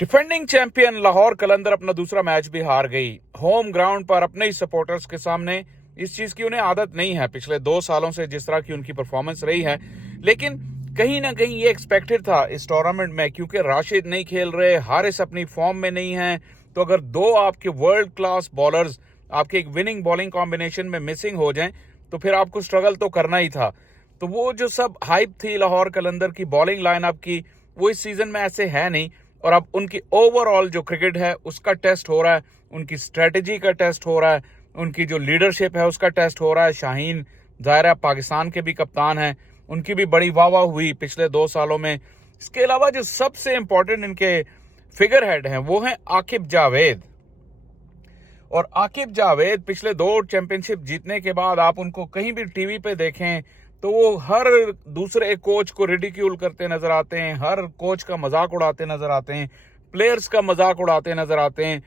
Defending champion Lahore कलंदर अपना दूसरा match भी हार गई। होम ग्राउंड पर अपने ही सपोर्टर्स के सामने। इस चीज की उन्हें आदत नहीं है पिछले 2 सालों से जिस तरह की उनकी परफॉर्मेंस रही है, लेकिन कहीं ना कहीं ये एक्सपेक्टेड था इस टूर्नामेंट में, क्योंकि राशिद नहीं खेल रहे, हारिस अपनी फॉर्म में नहीं है। तो अगर दो आपके वर्ल्ड क्लास बॉलर्स आपके एक विनिंग बॉलिंग कॉम्बिनेशन में मिसिंग हो जाएं तो फिर आपको स्ट्रगल तो करना ही था। तो वो जो सब हाइप थी लाहौर कलंदर की बॉलिंग लाइनअप की, वो इस सीजन में ऐसे है नहीं। और अब उनकी ओवरऑल जो क्रिकेट है उसका टेस्ट हो रहा है, उनकी स्ट्रेटजी का टेस्ट हो रहा है, उनकी जो लीडरशिप है उसका टेस्ट हो रहा है। शाहीन ज़ाहिर पाकिस्तान के भी कप्तान हैं, उनकी भी बड़ी वाह वाह हुई पिछले 2 सालों में। इसके अलावा जो सबसे इंपॉर्टेंट इनके फिगर हेड हैं वो हैं आकिब जावेद। और आकिब जावेद पिछले 2 चैंपियनशिप जीतने के बाद आप उनको कहीं भी टीवी पे देखें तो वो हर दूसरे कोच को रिडिक्यूल करते नजर आते हैं, हर कोच का मजाक उड़ाते नजर आते हैं, प्लेयर्स का मजाक उड़ाते नजर आते हैं।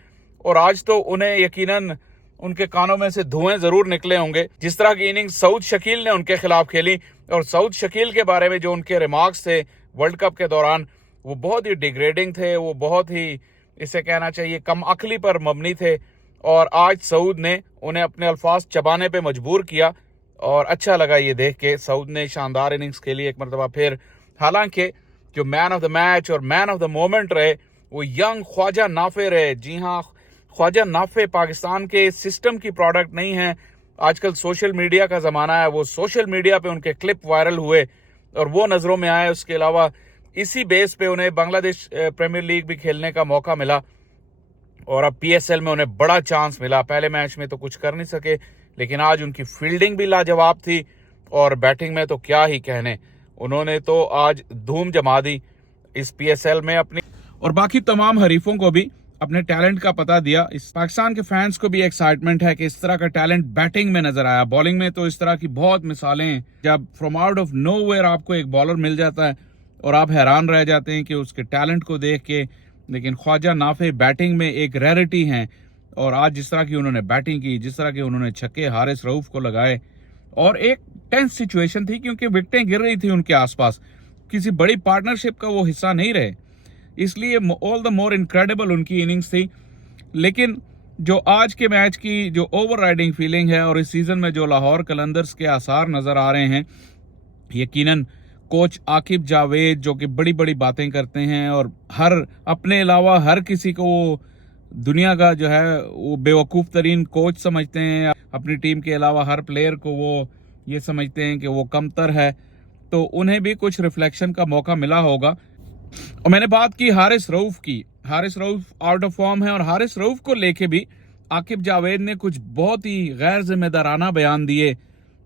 और आज तो उन्हें यकीनन उनके कानों में से धुएं जरूर निकले होंगे जिस तरह की इनिंग्स सऊद शकील ने उनके खिलाफ खेली। और सऊद शकील के बारे में जो उनके रिमार्क्स थे वर्ल्ड कप के दौरान, वो बहुत ही डिग्रेडिंग थे, वो बहुत ही, इसे कहना चाहिए, कम अकली पर मबनी थे। और आज सऊद ने उन्हें अपने अल्फाज चबाने पे मजबूर किया और अच्छा लगा ये देख के। सऊद ने शानदार इनिंग्स खेली एक मरतबा फिर। हालांकि जो मैन ऑफ द मैच और मैन ऑफ द मोमेंट रहे वो यंग ख्वाजा नाफे रहे। जी हाँ, ख्वाजा नाफे पाकिस्तान के सिस्टम की प्रोडक्ट नहीं है। आजकल सोशल मीडिया का ज़माना है, वो सोशल मीडिया पे उनके क्लिप वायरल हुए और वो नज़रों में आए। उसके अलावा इसी बेस पे उन्हें बांग्लादेश प्रीमियर लीग भी खेलने का मौका मिला और अब PSL में उन्हें बड़ा चांस मिला। पहले मैच में तो कुछ कर नहीं सके, लेकिन आज उनकी फील्डिंग भी लाजवाब थी और बैटिंग में तो क्या ही कहने, उन्होंने तो आज धूम जमा दी इस PSL में अपनी। और बाकी तमाम हरीफों को भी अपने टैलेंट का पता दिया। इस पाकिस्तान के फैंस को भी एक्साइटमेंट है कि इस तरह का टैलेंट बैटिंग में नजर आया। बॉलिंग में तो इस तरह की बहुत मिसालें हैं, जब फ्रॉम आउट ऑफ नोवेयर आपको एक बॉलर मिल जाता है और आप हैरान रह जाते हैं कि उसके टैलेंट को देख के। लेकिन ख्वाजा नाफे बैटिंग में एक रैरिटी हैं और आज जिस तरह की उन्होंने बैटिंग की, जिस तरह के उन्होंने छक्के हारिस रऊफ को लगाए, और एक टेंस सिचुएशन थी क्योंकि विकेटें गिर रही थी उनके आसपास, किसी बड़ी पार्टनरशिप का वो हिस्सा नहीं रहे, इसलिए ऑल द मोर इनक्रेडिबल उनकी इनिंग्स थी। लेकिन जो आज के मैच की जो ओवरराइडिंग फीलिंग है और इस सीजन में जो लाहौर कलंदर्स के आसार नजर आ रहे हैं, यकीनन कोच आकिब जावेद जो कि बड़ी बड़ी बातें करते हैं और हर अपने अलावा हर किसी को वो दुनिया का जो है वो बेवकूफ़ तरीन कोच समझते हैं, अपनी टीम के अलावा हर प्लेयर को वो ये समझते हैं कि वो कमतर है, तो उन्हें भी कुछ रिफ्लेक्शन का मौका मिला होगा। और मैंने बात की हारिस रऊफ की। Haris Rauf out of form है और हारिस रऊफ को लेके भी आकिब जावेद ने कुछ बहुत ही गैर जिम्मेदाराना बयान दिए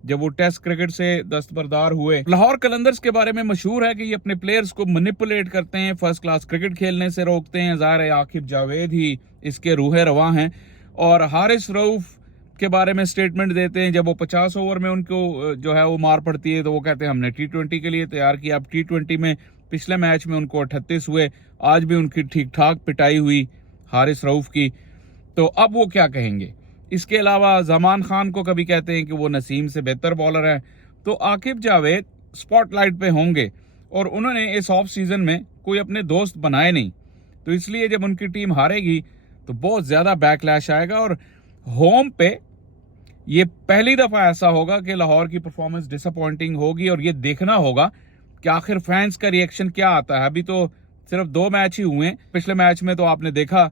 जब वो टेस्ट क्रिकेट से दस्तबरदार हुए। लाहौर कलंदर्स के बारे में मशहूर है कि ये अपने प्लेयर्स को मैनिपुलेट करते हैं, फर्स्ट क्लास क्रिकेट खेलने से रोकते हैं। ज़ाहिर है आकिब जावेद ही इसके रूहे रवा हैं। और हारिस रऊफ के बारे में स्टेटमेंट देते हैं जब वो 50 ओवर में उनको जो है वो मार पड़ती है तो वो कहते हैं हमने T20 के लिए तैयार किया। अब T20 में पिछले मैच में उनको 38 हुए, आज भी उनकी ठीक ठाक पिटाई हुई हारिस रऊफ की, तो अब वो क्या कहेंगे। इसके अलावा जमान खान को कभी कहते हैं कि वो नसीम से बेहतर बॉलर है। तो आकिब जावेद स्पॉटलाइट पे होंगे और उन्होंने इस ऑफ सीजन में कोई अपने दोस्त बनाए नहीं, तो इसलिए जब उनकी टीम हारेगी तो बहुत ज़्यादा बैकलैश आएगा। और होम पे ये पहली दफ़ा ऐसा होगा कि लाहौर की परफॉर्मेंस डिसअपॉइंटिंग होगी और ये देखना होगा कि आखिर फैंस का रिएक्शन क्या आता है। अभी तो सिर्फ 2 मैच ही हुए हैं। पिछले मैच में तो आपने देखा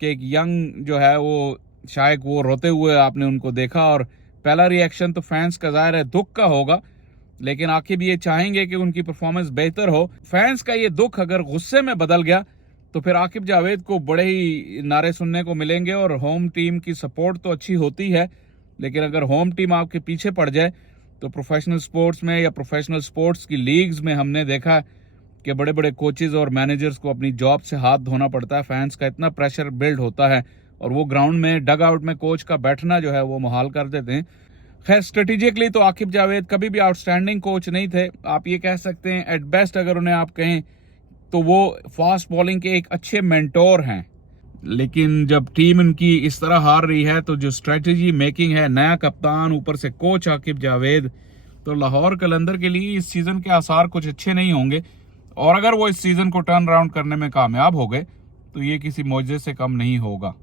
कि एक यंग जो है वो शायद वो रोते हुए आपने उनको देखा और पहला रिएक्शन तो फैंस का ज़ाहिर है दुख का होगा, लेकिन आखिर ये चाहेंगे कि उनकी परफॉर्मेंस बेहतर हो। फैंस का ये दुख अगर गुस्से में बदल गया तो फिर आकिब जावेद को बड़े ही नारे सुनने को मिलेंगे। और होम टीम की सपोर्ट तो अच्छी होती है, लेकिन अगर होम टीम आपके पीछे पड़ जाए तो प्रोफेशनल स्पोर्ट्स में या प्रोफेशनल स्पोर्ट्स की लीग्स में हमने देखा कि बड़े बड़े कोचेज और मैनेजर्स को अपनी जॉब से हाथ धोना पड़ता है। फैंस का इतना प्रेशर बिल्ड होता है और वो ग्राउंड में डग आउट में कोच का बैठना जो है वो मुहाल कर देते हैं। खैर, स्ट्रेटेजिकली तो आकिब जावेद कभी भी आउटस्टैंडिंग कोच नहीं थे। आप ये कह सकते हैं एट बेस्ट अगर उन्हें आप कहें तो वो फास्ट बॉलिंग के एक अच्छे मेंटोर हैं। लेकिन जब टीम इनकी इस तरह हार रही है तो जो स्ट्रेटजी मेकिंग है, नया कप्तान ऊपर से कोच आकिब जावेद, तो लाहौर कलंदर के लिए इस सीजन के आसार कुछ अच्छे नहीं होंगे। और अगर वो इस सीजन को टर्न अराउंड करने में कामयाब हो गए तो ये किसी मौजे से कम नहीं होगा।